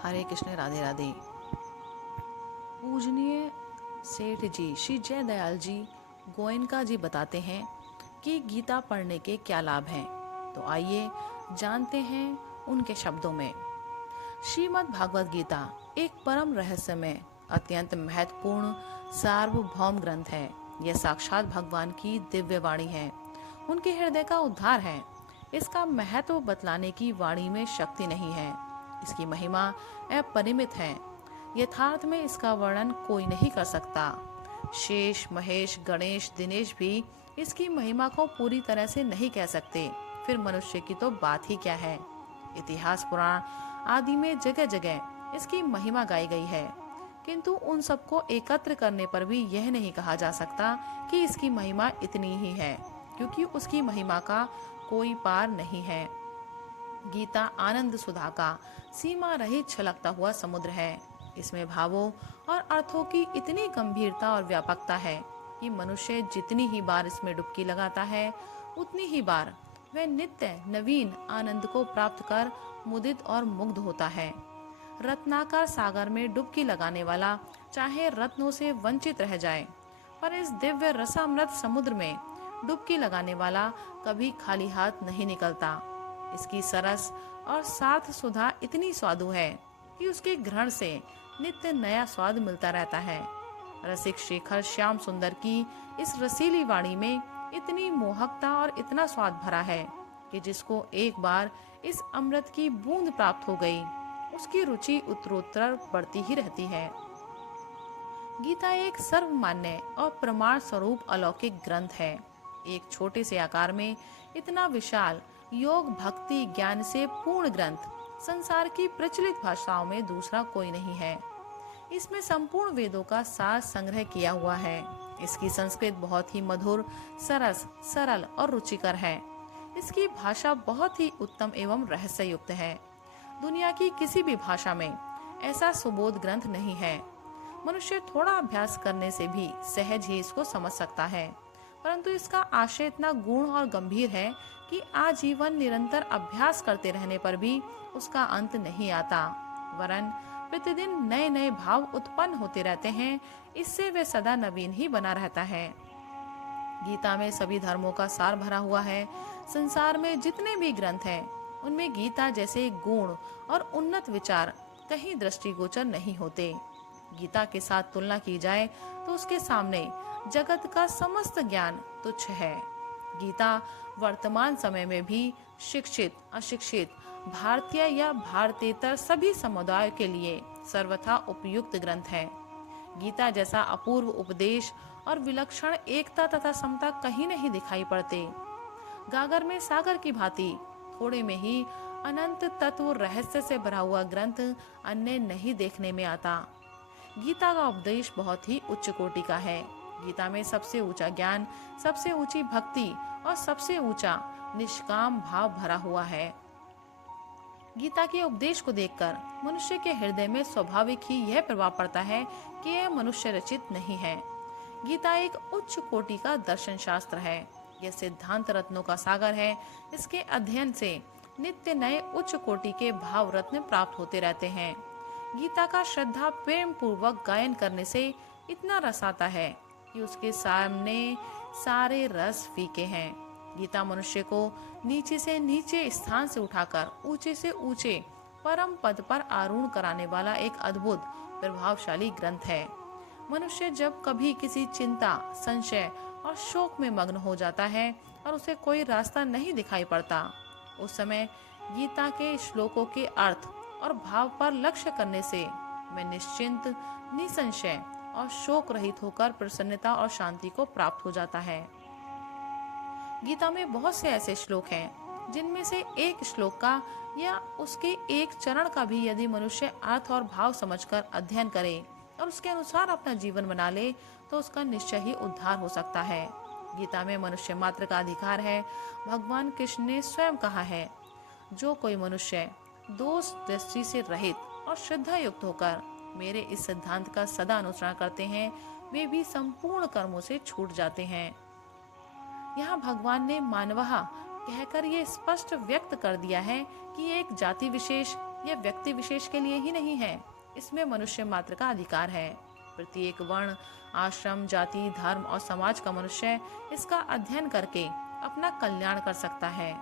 हरे कृष्ण, राधे राधे। पूजनीय सेठ जी श्री जयदयाल जी गोयनका जी बताते हैं कि गीता पढ़ने के क्या लाभ हैं। तो आइए जानते हैं उनके शब्दों में। श्रीमद् भागवत गीता एक परम रहस्यमय, अत्यंत महत्वपूर्ण सार्वभौम ग्रंथ है। यह साक्षात भगवान की दिव्य वाणी है, उनके हृदय का उद्धार है। इसका महत्व बतलाने की वाणी में शक्ति नहीं है। इसकी महिमा अपरिमित है। यथार्थ में इसका वर्णन कोई नहीं कर सकता। शेष, महेश, गणेश, दिनेश भी इसकी महिमा को पूरी तरह से नहीं कह सकते, फिर मनुष्य की तो बात ही क्या है। इतिहास, पुराण आदि में जगह जगह इसकी महिमा गाई गई है, किंतु उन सबको एकत्र करने पर भी यह नहीं कहा जा सकता कि इसकी महिमा इतनी ही है, क्योंकि उसकी महिमा का कोई पार नहीं है। गीता आनंद सुधा का सीमा रहित छलकता हुआ समुद्र है। इसमें भावों और अर्थों की इतनी गंभीरता और व्यापकता है कि मनुष्य जितनी ही बार इसमें डुबकी लगाता है, उतनी ही बार वह नित्य नवीन आनंद को प्राप्त कर मुदित और मुग्ध होता है। रत्नाकर सागर में डुबकी लगाने वाला चाहे रत्नों से वंचित रह जाए, पर इस दिव्य रसामृत समुद्र में डुबकी लगाने वाला कभी खाली हाथ नहीं निकलता। इसकी सरस और सार्थ सुधा इतनी स्वादु है कि उसके ग्रहण से नित्य नया स्वाद मिलता रहता है। रसिक शेखर श्याम सुंदर की इस रसीली वाणी में इतनी मोहकता और इतना स्वाद भरा है कि जिसको एक बार इस अमृत की बूंद प्राप्त हो गई, उसकी रुचि उत्तरोत्तर बढ़ती ही रहती है। गीता एक सर्वमान्य और प्रमाण स्वरूप अलौकिक ग्रंथ है। एक छोटे से आकार में इतना विशाल योग भक्ति ज्ञान से पूर्ण ग्रंथ संसार की प्रचलित भाषाओं में दूसरा कोई नहीं है। इसमें संपूर्ण वेदों का सार संग्रह किया हुआ है। इसकी संस्कृत बहुत ही मधुर, सरस, सरल और रुचिकर है। इसकी भाषा बहुत ही उत्तम एवं रहस्य युक्त है। दुनिया की किसी भी भाषा में ऐसा सुबोध ग्रंथ नहीं है। मनुष्य थोड़ा अभ्यास करने से भी सहज ही इसको समझ सकता है, परंतु इसका आशय इतना गूढ़ और गंभीर है कि आजीवन निरंतर अभ्यास करते रहने पर भी उसका अंत नहीं आता, वरन प्रतिदिन नए नए भाव उत्पन्न होते रहते हैं। इससे वह सदा नवीन ही बना रहता है। गीता में सभी धर्मों का सार भरा हुआ है। संसार में जितने भी ग्रंथ हैं, उनमें गीता जैसे गुण और उन्नत विचार कहीं दृष्टिगोचर नहीं होते। गीता के साथ तुलना की जाए तो उसके सामने जगत का समस्त ज्ञान तुच्छ है। गीता वर्तमान समय में भी शिक्षित, अशिक्षित, भारतीय या भारतीयतर सभी समुदायों के लिए सर्वथा उपयुक्त ग्रंथ है। गीता जैसा अपूर्व उपदेश और विलक्षण एकता तथा समता कहीं नहीं दिखाई पड़ते। गागर में सागर की भांति थोड़े में ही अनंत तत्व रहस्य से भरा हुआ ग्रंथ अन्य नहीं देखने में आता। गीता का उपदेश बहुत ही उच्च कोटि का है। गीता में सबसे ऊंचा ज्ञान, सबसे ऊंची भक्ति और सबसे ऊंचा निष्काम भाव भरा हुआ है। गीता के उपदेश को देखकर मनुष्य के हृदय में स्वाभाविक ही यह प्रभाव पड़ता है कि यह मनुष्य रचित नहीं है। गीता एक उच्च कोटि का दर्शन शास्त्र है। यह सिद्धांत रत्नों का सागर है। इसके अध्ययन से नित्य नए उच्च कोटि के भाव रत्न प्राप्त होते रहते हैं। गीता का श्रद्धा प्रेम पूर्वक गायन करने से इतना रस आता है कि उसके सामने सारे रस फीके हैं। गीता मनुष्य को नीचे से नीचे स्थान से उठाकर ऊंचे से ऊंचे परम पद पर आरूढ़ कराने वाला एक अद्भुत प्रभावशाली ग्रंथ है। मनुष्य जब कभी किसी चिंता, संशय और शोक में मग्न हो जाता है और उसे कोई रास्ता नहीं दिखाई पड़ता, उस समय गीता के श्लोकों के अर्थ और भाव पर लक्ष्य करने से वह निश्चिंत, निसंशय और शोक रहित होकर प्रसन्नता और शांति को प्राप्त हो जाता है। गीता में बहुत से ऐसे श्लोक हैं जिनमें से एक श्लोक का या उसके एक चरण का भी यदि मनुष्य अर्थ और भाव समझकर अध्ययन करे और उसके अनुसार अपना जीवन बना ले तो उसका निश्चय ही उद्धार हो सकता है। गीता में मनुष्य मात्र का अधिकार है। भगवान कृष्ण ने स्वयं कहा है, जो कोई मनुष्य दोष दृष्टि से रहित और श्रद्धा युक्त होकर मेरे इस सिद्धांत का सदा अनुसरण करते हैं, वे भी संपूर्ण कर्मों से छूट जाते हैं। यहाँ भगवान ने मानवः कहकर ये स्पष्ट व्यक्त कर दिया है कि एक जाति विशेष यह व्यक्ति विशेष के लिए ही नहीं है, इसमें मनुष्य मात्र का अधिकार है। प्रत्येक वर्ण, आश्रम, जाति, धर्म और समाज का मनुष्य इसका अध्ययन करके अपना कल्याण कर सकता है।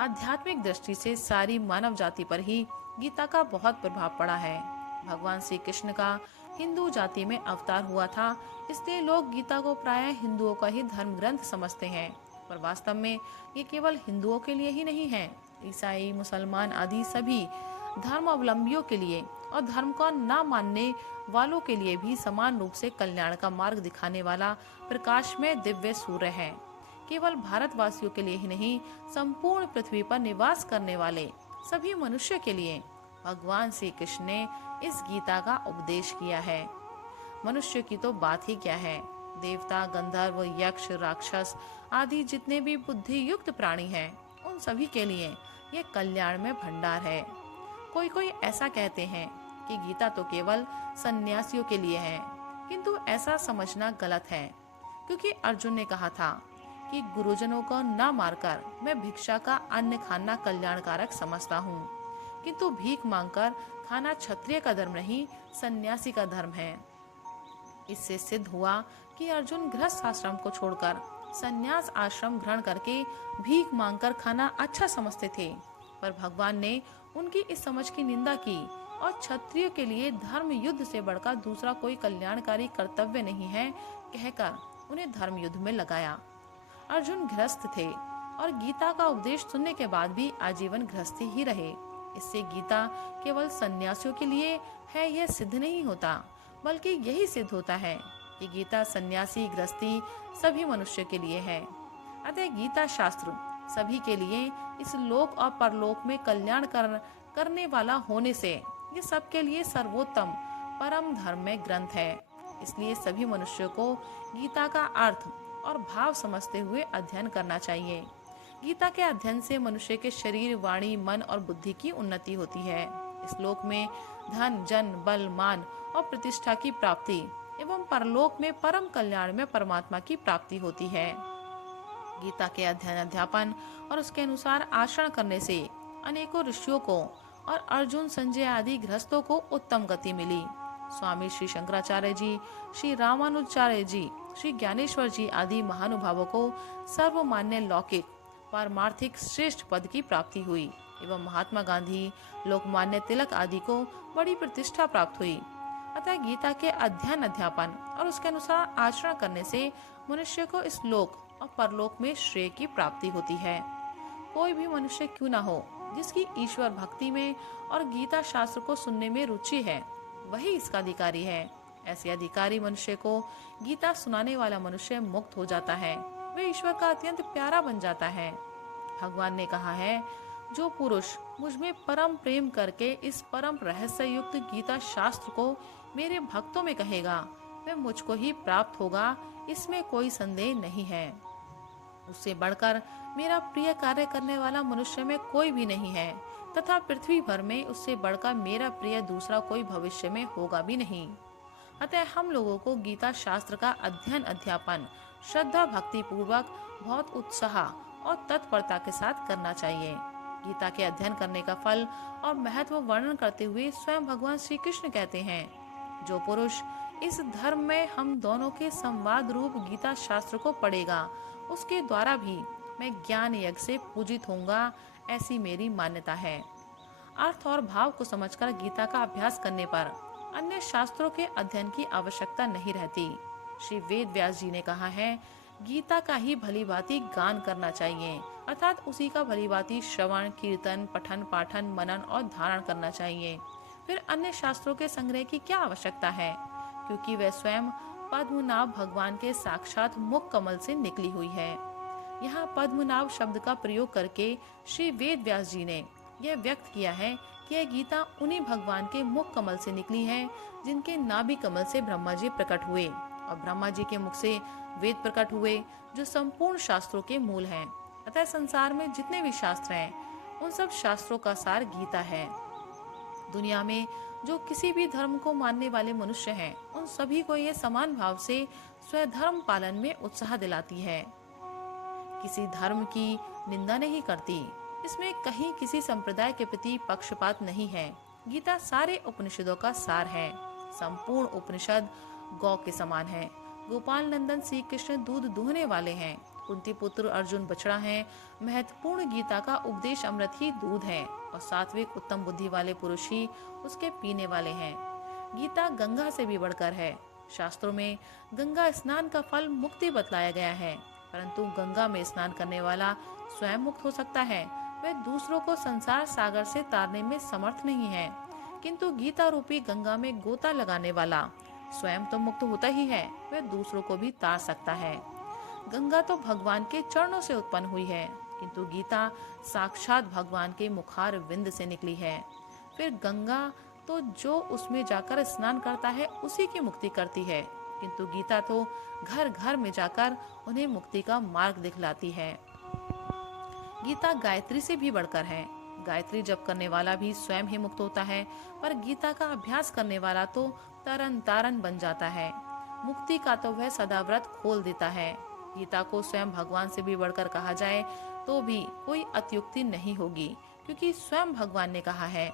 आध्यात्मिक दृष्टि से सारी मानव जाति पर ही गीता का बहुत प्रभाव पड़ा है। भगवान श्री कृष्ण का हिंदू जाति में अवतार हुआ था, इसलिए लोग गीता को प्रायः हिंदुओं का ही धर्म ग्रंथ समझते हैं, पर वास्तव में ये केवल हिंदुओं के लिए ही नहीं है। ईसाई, मुसलमान आदि सभी धर्मावलंबियों के लिए और धर्म को न मानने वालों के लिए भी समान रूप से कल्याण का मार्ग दिखाने वाला प्रकाश में दिव्य सूर्य है। केवल भारतवासियों के लिए ही नहीं, संपूर्ण पृथ्वी पर निवास करने वाले सभी मनुष्य के लिए भगवान श्री कृष्ण ने इस गीता का उपदेश किया है। मनुष्य की तो बात ही क्या है, देवता, गंधर्व, यक्ष, राक्षस आदि जितने भी बुद्धि युक्त प्राणी हैं, उन सभी के लिए ये कल्याण में भंडार है। कोई कोई ऐसा कहते हैं कि गीता तो केवल सन्यासियों के लिए है, किंतु ऐसा समझना गलत है, क्योंकि अर्जुन ने कहा था कि गुरुजनों को न मारकर मैं भिक्षा का अन्न खाना कल्याणकारक समझता हूँ, किंतु भीख मांगकर खाना क्षत्रिय का धर्म नहीं, सन्यासी का धर्म है। इससे सिद्ध हुआ कि अर्जुन गृहस्थ आश्रम को छोड़कर सन्यास आश्रम ग्रहण करके भीख मांगकर खाना अच्छा समझते थे, पर भगवान ने उनकी इस समझ की निंदा की और क्षत्रिय के लिए धर्म युद्ध से बढ़कर दूसरा कोई कल्याणकारी कर्तव्य नहीं है कहकर उन्हें धर्म युद्ध में लगाया। अर्जुन गृहस्थ थे और गीता का उपदेश सुनने के बाद भी आजीवन गृहस्थी ही रहे। इससे गीता केवल सन्यासियों के लिए है यह सिद्ध नहीं होता, बल्कि यही सिद्ध होता है कि गीता सन्यासी, गृहस्थी सभी मनुष्य के लिए है। अतः गीता शास्त्र सभी के लिए इस लोक और परलोक में कल्याण करने वाला होने से ये सबके लिए सर्वोत्तम परम धर्म में ग्रंथ है। इसलिए सभी मनुष्यों को गीता का अर्थ और भाव समझते हुए अध्ययन करना चाहिए। गीता के अध्ययन से मनुष्य के शरीर, वाणी, मन और बुद्धि की उन्नति होती है। इस लोक में धन, जन, बल, मान और प्रतिष्ठा की प्राप्ति एवं परलोक में परम कल्याण में परमात्मा की प्राप्ति होती है। गीता के अध्ययन, अध्यापन और उसके अनुसार आचरण करने से अनेकों ऋषियों को और अर्जुन, संजय आदि गृहस्थों को उत्तम गति मिली। स्वामी श्री शंकराचार्य जी, श्री रामानुजाचार्य जी, श्री ज्ञानेश्वर जी आदि महानुभावों को सर्वमान्य लौकिक पारमार्थिक श्रेष्ठ पद की प्राप्ति हुई एवं महात्मा गांधी, लोकमान्य तिलक आदि को बड़ी प्रतिष्ठा प्राप्त हुई। अतः गीता के अध्ययन, अध्यापन और उसके अनुसार आचरण करने से मनुष्य को इस लोक और परलोक में श्रेय की प्राप्ति होती है। कोई भी मनुष्य क्यों ना हो, जिसकी ईश्वर भक्ति में और गीता शास्त्र को सुनने में रुचि है, वही इसका अधिकारी है। ऐसे अधिकारी मनुष्य को गीता सुनाने वाला मनुष्य मुक्त हो जाता है, वह ईश्वर का अत्यंत प्यारा बन जाता है। भगवान ने कहा है, जो पुरुष मुझ में परम प्रेम करके इस परम रहस्य युक्त गीता शास्त्र को मेरे भक्तों में कहेगा, वह मुझको ही प्राप्त होगा, इसमें कोई संदेह नहीं है। उससे बढ़कर मेरा प्रिय कार्य करने वाला मनुष्य में कोई भी नहीं है, तथा पृथ्वी भर में उससे बढ़कर मेरा प्रिय दूसरा कोई भविष्य में होगा भी नहीं। अतः हम लोगों को गीता शास्त्र का अध्ययन, अध्यापन श्रद्धा भक्ति पूर्वक बहुत उत्साह और तत्परता के साथ करना चाहिए। गीता के अध्ययन करने का फल और महत्व वर्णन करते हुए स्वयं भगवान श्री कृष्ण कहते हैं, जो पुरुष इस धर्म में हम दोनों के संवाद रूप गीता शास्त्र को पढ़ेगा, उसके द्वारा भी मैं ज्ञान यज्ञ से पूजित होऊंगा, ऐसी मेरी मान्यता है। अर्थ और भाव को समझकर गीता का अभ्यास करने पर अन्य शास्त्रों के अध्ययन की आवश्यकता नहीं रहती। श्री वेद व्यास जी ने कहा है, गीता का ही भली भांति गान करना चाहिए, अर्थात उसी का भली भांति श्रवण, कीर्तन, पठन, पाठन, मनन और धारण करना चाहिए। फिर अन्य शास्त्रों के संग्रह की क्या आवश्यकता है, क्योंकि वह स्वयं पद्मनाभ भगवान के साक्षात मुख कमल से निकली हुई है। यहाँ पद्मनाभ शब्द का प्रयोग करके श्री वेद व्यास जी ने यह व्यक्त किया है कि यह गीता उन्हीं भगवान के मुख कमल से निकली है, जिनके नाभि कमल से ब्रह्मा जी प्रकट हुए और ब्रह्मा जी के मुख से वेद प्रकट हुए, जो संपूर्ण शास्त्रों के मूल हैं। अतः संसार में जितने भी शास्त्र हैं, उन सब शास्त्रों का सार गीता है। दुनिया में जो किसी भी धर्म को मानने वाले मनुष्य हैं, उन सभी को ये समान भाव से स्वधर्म पालन में उत्साह दिलाती है। किसी धर्म की निंदा नहीं करती, इसमें कहीं किसी संप्रदाय के प्रति पक्षपात नहीं है। गीता सारे उपनिषदों का सार है। संपूर्ण उपनिषद गौ के समान है। गोपाल नंदन श्री कृष्ण दूध दूहने वाले हैं। कुंती पुत्र अर्जुन बछड़ा है। महत्वपूर्ण गीता का उपदेश अमृत ही दूध है और सात्विक उत्तम बुद्धि वाले पुरुष ही उसके पीने वाले हैं। गीता गंगा से भी बढ़कर है। शास्त्रों में गंगा स्नान का फल मुक्ति बतलाया गया है, परंतु गंगा में स्नान करने वाला स्वयं मुक्त हो सकता है। वह दूसरों को संसार सागर से तारने में समर्थ नहीं है, किंतु गीता रूपी गंगा में गोता लगाने वाला स्वयं तो मुक्त होता ही है, वह दूसरों को भी तार सकता है। गंगा तो भगवान के चरणों से उत्पन्न हुई है, किंतु गीता साक्षात भगवान के मुखार विंद से निकली है। फिर गंगा तो जो उसमें जाकर स्नान करता है उसी की मुक्ति करती है, किंतु गीता तो घर घर में जाकर उन्हें मुक्ति का मार्ग दिखलाती है। गीता गायत्री से भी बढ़कर है। गायत्री जप करने वाला भी स्वयं ही मुक्त होता है, पर गीता का अभ्यास करने वाला तो तरन तारन बन जाता है। मुक्ति का तो वह सदाव्रत खोल देता है। गीता को स्वयं भगवान से भी बढ़कर कहा जाए तो भी कोई अत्युक्ति नहीं होगी, क्योंकि स्वयं भगवान ने कहा है,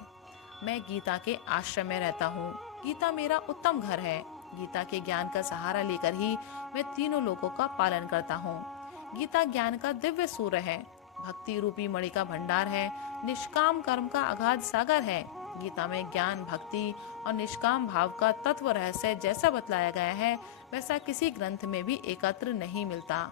मैं गीता के आश्रम में रहता हूँ। गीता मेरा उत्तम घर है। गीता के ज्ञान का सहारा लेकर ही मैं तीनों लोकों का पालन करता हूँ। गीता ज्ञान का दिव्य सूर्य है। भक्ति रूपी मणि का भंडार है। निष्काम कर्म का अगाध सागर है। गीता में ज्ञान, भक्ति और निष्काम भाव का तत्व रहस्य जैसा बतलाया गया है, वैसा किसी ग्रंथ में भी एकत्र नहीं मिलता।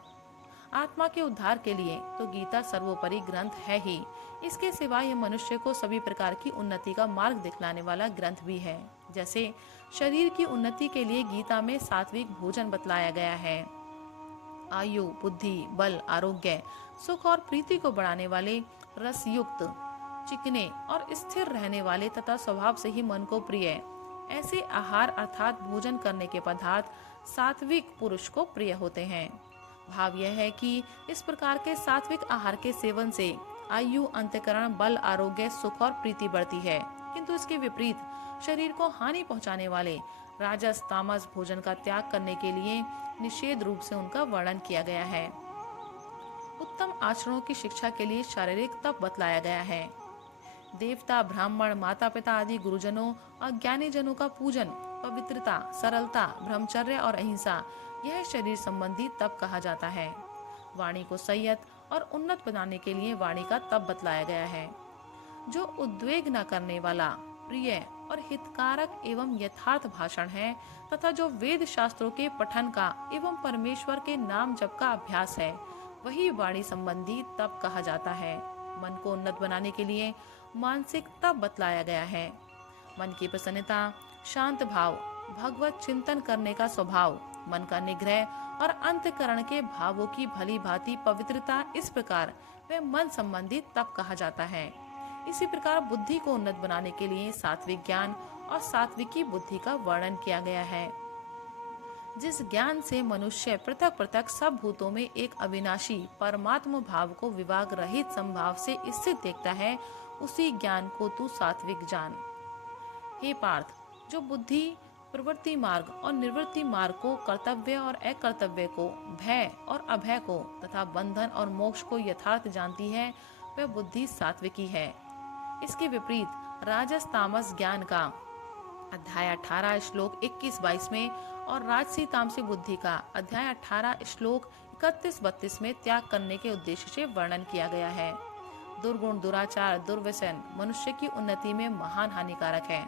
आत्मा के उद्धार के लिए तो गीता सर्वोपरि ग्रंथ है ही। इसके सिवा यह मनुष्य को सभी प्रकार की उन्नति का मार्ग दिखलाने वाला ग्रंथ भी है। जैसे शरीर की उन्नति के लिए गीता में सात्विक भोजन बतलाया गया है। आयु, बुद्धि, बल, आरोग्य, सुख और प्रीति को बढ़ाने वाले रसयुक्त, चिकने और स्थिर रहने वाले तथा स्वभाव से ही मन को प्रिय ऐसे आहार अर्थात भोजन करने के पदार्थ सात्विक पुरुष को प्रिय होते हैं। भाव यह है कि इस प्रकार के सात्विक आहार के सेवन से आयु, अंतःकरण, बल, आरोग्य, सुख और प्रीति बढ़ती है, किंतु इसके विपरीत शरीर को हानि पहुंचाने वाले राजस, तामस भोजन का त्याग करने के लिए निषेध रूप से उनका वर्णन किया गया है। उत्तम आचरणों की शिक्षा के लिए शारीरिक तप बतलाया गया है। देवता, ब्राह्मण, माता पिता आदि गुरुजनों और ज्ञानी जनों का पूजन, पवित्रता, सरलता, ब्रह्मचर्य और अहिंसा, यह शरीर संबंधी तप कहा जाता है। वाणी को संयत और उन्नत बनाने के लिए वाणी का तप बतलाया गया है। जो उद्वेग न करने वाला, प्रिय और हितकारक एवं यथार्थ भाषण है तथा जो वेद शास्त्रों के पठन का एवं परमेश्वर के नाम जप का अभ्यास है, वही वाणी संबंधी तप कहा जाता है। मन को उन्नत बनाने के लिए मानसिक तप बतलाया गया है। मन की प्रसन्नता, शांत भाव, भगवत चिंतन करने का स्वभाव, मन का निग्रह और अंतःकरण के भावों की भली भांति पवित्रता, इस प्रकार वह मन संबंधी तप कहा जाता है। इसी प्रकार बुद्धि को उन्नत बनाने के लिए सात्विक ज्ञान और सात्विकी बुद्धि का वर्णन किया गया है। जिस ज्ञान से मनुष्य पृथक पृथक सब भूतों में एक अविनाशी परमात्म भाव को विभाग रहित संभाव से स्थित देखता है, उसी ज्ञान को तू सात्विक जान। हे पार्थ, जो बुद्धि प्रवृत्ति मार्ग और निवृत्ति मार्ग को, कर्तव्य और अकर्तव्य को, भय और अभय को तथा बंधन और मोक्ष को यथार्थ जानती है, वह बुद्धि सात्विकी है। इसके विपरीत राजस तामस ज्ञान का अध्याय 18 श्लोक 21-22 में और राजसी तामसी बुद्धि का अध्याय 18 श्लोक 31-32 में त्याग करने के उद्देश्य से वर्णन किया गया है। दुर्गुण, दुराचार, दुर्व्यसन मनुष्य की उन्नति में महान हानिकारक है,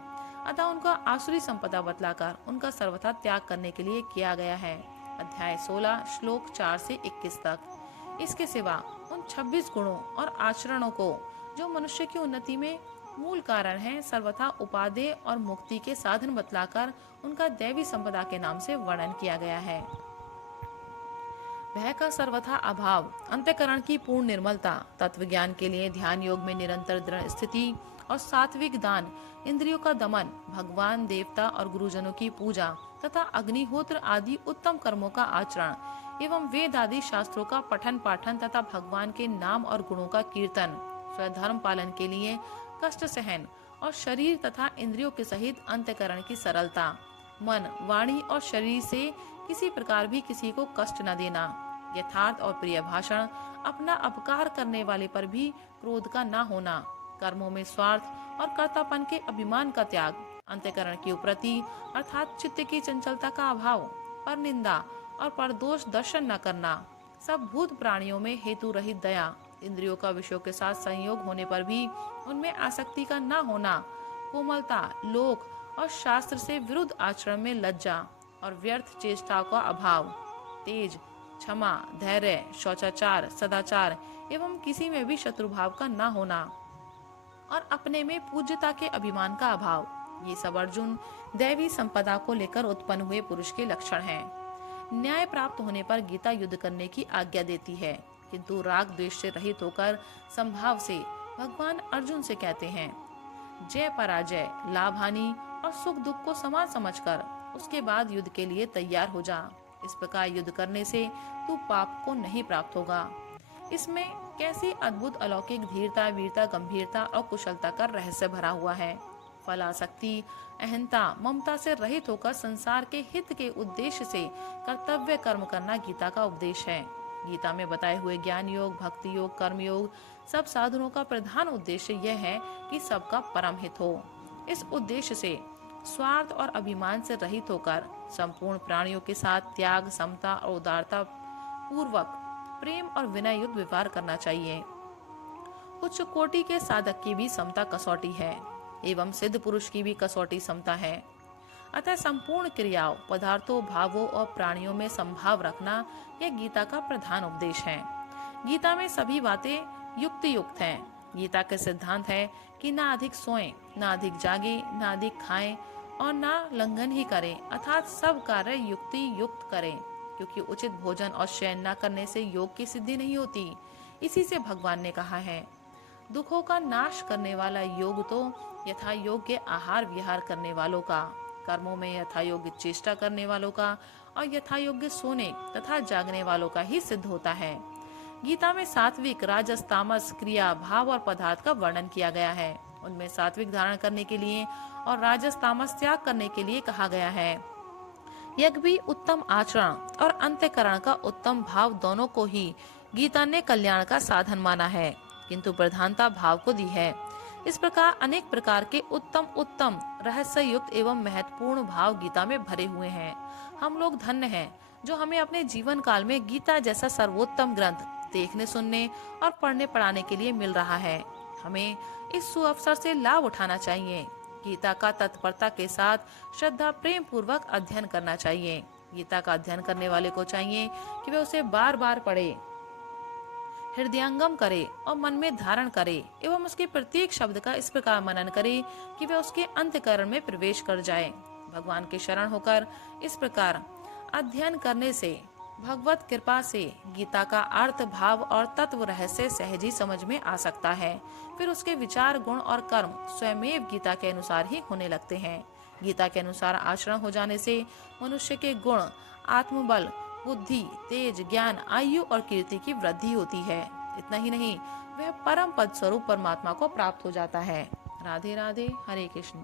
अतः उनका आसुरी संपदा बतलाकर उनका सर्वथा त्याग करने के लिए किया गया है। अध्याय 16 श्लोक 4 से 21 तक। इसके सिवा उन 26 गुणों और आचरणों को जो मनुष्य की उन्नति में मूल कारण है, सर्वथा उपादेय और मुक्ति के साधन बतलाकर उनका दैवी संपदा के नाम से वर्णन किया गया है। भय का सर्वथा अभाव, अंतःकरण की पूर्ण निर्मलता, तत्व ज्ञान के लिए ध्यान योग में निरंतर दृढ़ स्थिति और सात्विक दान, इंद्रियों का दमन, भगवान, देवता और गुरुजनों की पूजा तथा अग्निहोत्र आदि उत्तम कर्मों का आचरण एवं वेद आदि शास्त्रों का पठन पाठन तथा भगवान के नाम और गुणों का कीर्तन, स्वधर्म पालन के लिए कष्ट सहन और शरीर तथा इंद्रियों के सहित अंतःकरण की सरलता, मन, वाणी और शरीर से किसी प्रकार भी किसी को कष्ट न देना, यथार्थ और प्रिय भाषण, अपना अपकार करने वाले पर भी क्रोध का ना होना, कर्मों में स्वार्थ और कर्तापन के अभिमान का त्याग, अंतःकरण की उपरति अर्थात चित्त की चंचलता का अभाव, पर निंदा और परदोष दर्शन न करना, सब भूत प्राणियों में हेतु रहित दया, इंद्रियों का विषयों के साथ संयोग होने पर भी उनमें आसक्ति का न होना, कोमलता, लोक और शास्त्र से विरुद्ध आचरण में लज्जा और व्यर्थ चेष्टाओं का अभाव, तेज, क्षमा, धैर्य, शौचाचार, सदाचार एवं किसी में भी शत्रुभाव का न होना और अपने में पूज्यता के अभिमान का अभाव, ये सब अर्जुन दैवी संपदा को लेकर उत्पन्न हुए पुरुष के लक्षण हैं। न्याय प्राप्त होने पर गीता युद्ध करने की आज्ञा देती है, किंतु राग द्वेष से रहित होकर संभाव से भगवान अर्जुन से कहते हैं, जय पराजय, लाभ हानि और सुख दुख को समान समझकर उसके बाद युद्ध के लिए तैयार हो जा। इस प्रकार युद्ध करने से तू पाप को नहीं प्राप्त होगा। इसमें कैसी अद्भुत अलौकिक धीरता, वीरता, गंभीरता और कुशलता का रहस्य भरा हुआ है। फलासक्ति, अहंता, ममता से रहित होकर संसार के हित के उद्देश्य से कर्तव्य कर्म करना गीता का उपदेश है। गीता में बताए हुए ज्ञान योग, भक्ति योग, कर्म योग, सब साधनों का प्रधान उद्देश्य यह है कि सबका परम हित हो। इस उद्देश्य से स्वार्थ और अभिमान से रहित होकर संपूर्ण प्राणियों के साथ त्याग, समता और उदारता पूर्वक प्रेम और विनय युक्त व्यवहार करना चाहिए। उच्च कोटि के साधक की भी समता कसौटी है एवं सिद्ध पुरुष की भी कसौटी समता है। अतः संपूर्ण क्रियाओं, पदार्थों, भावों और प्राणियों में संभाव रखना यह गीता का प्रधान उपदेश है। गीता में सभी बातें युक्ति युक्त हैं। गीता के सिद्धांत है कि ना अधिक सोएं, ना अधिक जागे, ना अधिक खाएं और ना लंघन ही करें, अर्थात सब कार्य युक्ति युक्त करें, क्योंकि उचित भोजन और शयन न करने से योग की सिद्धि नहीं होती। इसी से भगवान ने कहा है, दुखों का नाश करने वाला योग तो यथा योग्य आहार विहार करने वालों का, कर्मों में यथा योग्य चेष्टा करने वालों का और यथा योग्य सोने तथा जागने वालों का ही सिद्ध होता है। गीता में सात्विक, राजस, तामस, क्रिया, भाव और पदार्थ का वर्णन किया गया है। उनमें सात्विक धारण करने के लिए और राजस तामस त्याग करने के लिए कहा गया है। यज्ञ भी उत्तम आचरण और अंतःकरण का उत्तम भाव दोनों को ही गीता ने कल्याण का साधन माना है, किंतु प्रधानता भाव को दी है। इस प्रकार अनेक प्रकार के उत्तम उत्तम रहस्य युक्त एवं महत्वपूर्ण भाव गीता में भरे हुए हैं। हम लोग धन्य हैं जो हमें अपने जीवन काल में गीता जैसा सर्वोत्तम ग्रंथ देखने, सुनने और पढ़ने पढ़ाने के लिए मिल रहा है। हमें इस सुअवसर से लाभ उठाना चाहिए। गीता का तत्परता के साथ श्रद्धा प्रेम पूर्वक अध्ययन करना चाहिए। गीता का अध्ययन करने वाले को चाहिए कि वह उसे बार बार पढ़े, हृदयंगम करे और मन में धारण करे एवं उसके प्रत्येक शब्द का इस प्रकार मनन करे कि वह उसके अंतःकरण में प्रवेश कर जाए। भगवान के शरण होकर इस प्रकार अध्ययन करने से भगवत कृपा से गीता का अर्थ, भाव और तत्व रहस्य सहज ही समझ में आ सकता है। फिर उसके विचार, गुण और कर्म स्वयमेव गीता के अनुसार ही होने लगते हैं। गीता के अनुसार आचरण हो जाने से मनुष्य के गुण, आत्मबल, बुद्धि, तेज, ज्ञान, आयु और कीर्ति की वृद्धि होती है। इतना ही नहीं, वह परम पद स्वरूप परमात्मा को प्राप्त हो जाता है। राधे राधे, हरे कृष्ण।